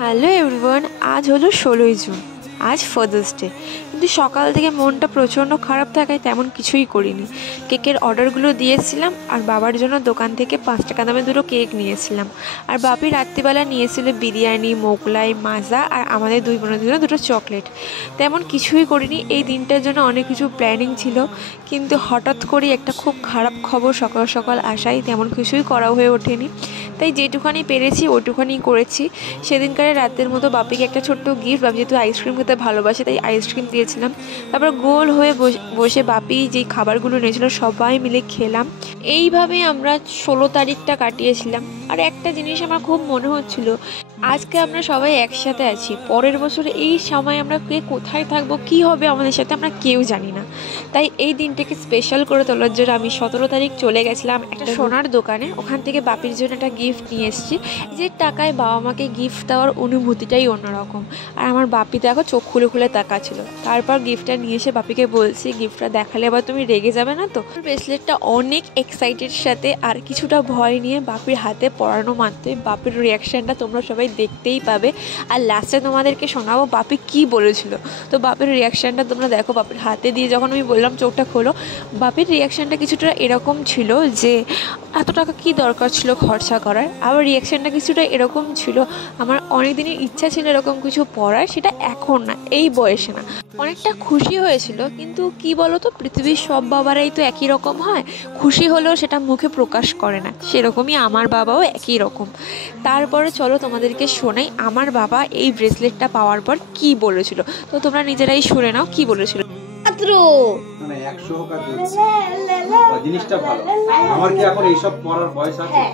Hello everyone, আজ হলো 16ই June. আজ ফাদার্স ডে, কিন্তু সকাল থেকে মনটা প্রচণ্ড খারাপ থাকায় তেমন কিছুই করিনি। কেকের অর্ডারগুলো দিয়েছিলাম আর বাবার জন্য দোকান থেকে 5 টাকা দামে দুটো কেক নিয়েছিলাম। আর বাপি রাত্রিবেলা নিয়েছিল বিরিয়ানি, মোগলাই, মাজা আর আমাদের দুই বোনের জন্য দুটো চকলেট। তেমন কিছুই করিনি। এই দিনটার জন্য অনেক কিছু প্ল্যানিং ছিল, কিন্তু হঠাৎ করে একটা খুব খারাপ খবর সকাল সকাল আসায় তেমন কিছুই করা হয়ে ওঠেনি। তাই যেটুখানি পেরেছি ওইটুখানি করেছি। সেদিনকারে রাতের মতো বাপিকে একটা ছোট্ট গিফট, বাপি যেহেতু আইসক্রিম খেতে ভালোবাসে তাই আইসক্রিম দিয়েছিলাম। তারপর গোল হয়ে বসে বাপি যেই খাবারগুলো নিয়েছিল সবাই মিলে খেলাম। এইভাবেই আমরা 16 তারিখটা কাটিয়েছিলাম। আর একটা জিনিস আমার খুব মনে হচ্ছিল, আজকে আমরা সবাই একসাথে আছি, পরের বছর এই সময় আমরা কে কোথায় থাকবো, কি হবে আমাদের সাথে, আমরা কেউ জানি না। তাই এই দিনটাকে স্পেশাল করে তোলার জন্য আমি 17 তারিখ চলে গেছিলাম একটা সোনার দোকানে। ওখান থেকে বাপির জন্য একটা গিফট নিয়ে এসেছি। যে টাকায় বাবা মাকে গিফট দেওয়ার অনুভূতিটাই অন্যরকম। আর আমার বাপি দেখো চোখ খুলে খুলে তাকাচ্ছিল। তারপর গিফটটা নিয়ে এসে বাপিকে বলছি, গিফটটা দেখালে আবার তুমি রেগে যাবে না তো? ব্রেসলেটটা অনেক এক্সাইটেড সাথে আর কিছুটা ভয় নিয়ে বাপির হাতে পরানো মাত্রই বাপির রিয়াকশানটা তোমরা সবাই দেখতেই পাবে। আর লাস্টে তোমাদেরকে শোনাবো বাপি কি বলেছিল। তো বাপির রিয়াকশানটা তোমরা দেখো। বাপির হাতে দিয়ে যখন আমি বললাম চোখটা খোলো, বাপির রিয়াকশানটা কিছুটা এরকম ছিল যে এত টাকা কি দরকার ছিল খরচা করার। আবার রিয়াকশানটা কিছুটা এরকম ছিল, আমার অনেক দিনের ইচ্ছা ছিল এরকম কিছু পড়ার, সেটা এখন না, এই বয়সে না। অনেকটা খুশি হয়েছিল, কিন্তু কি বলো তো, পৃথিবীর সব বাবারাই তো একই রকম হয়। খুশি হলেও সেটা মুখে প্রকাশ করে না, সেরকমই আমার বাবাও একই রকম। তারপরে চলো তোমাদেরকে শোনাই আমার বাবা এই ব্রেসলেটটা পাওয়ার পর কি বলেছিল। তো তোমরা নিজেরাই শুনে নাও কি বলেছিল। মাত্র মানে 100 হোক আর জিনিসটা ভালো। আমার কি এখন এইসব পড়ার বয়স আছে?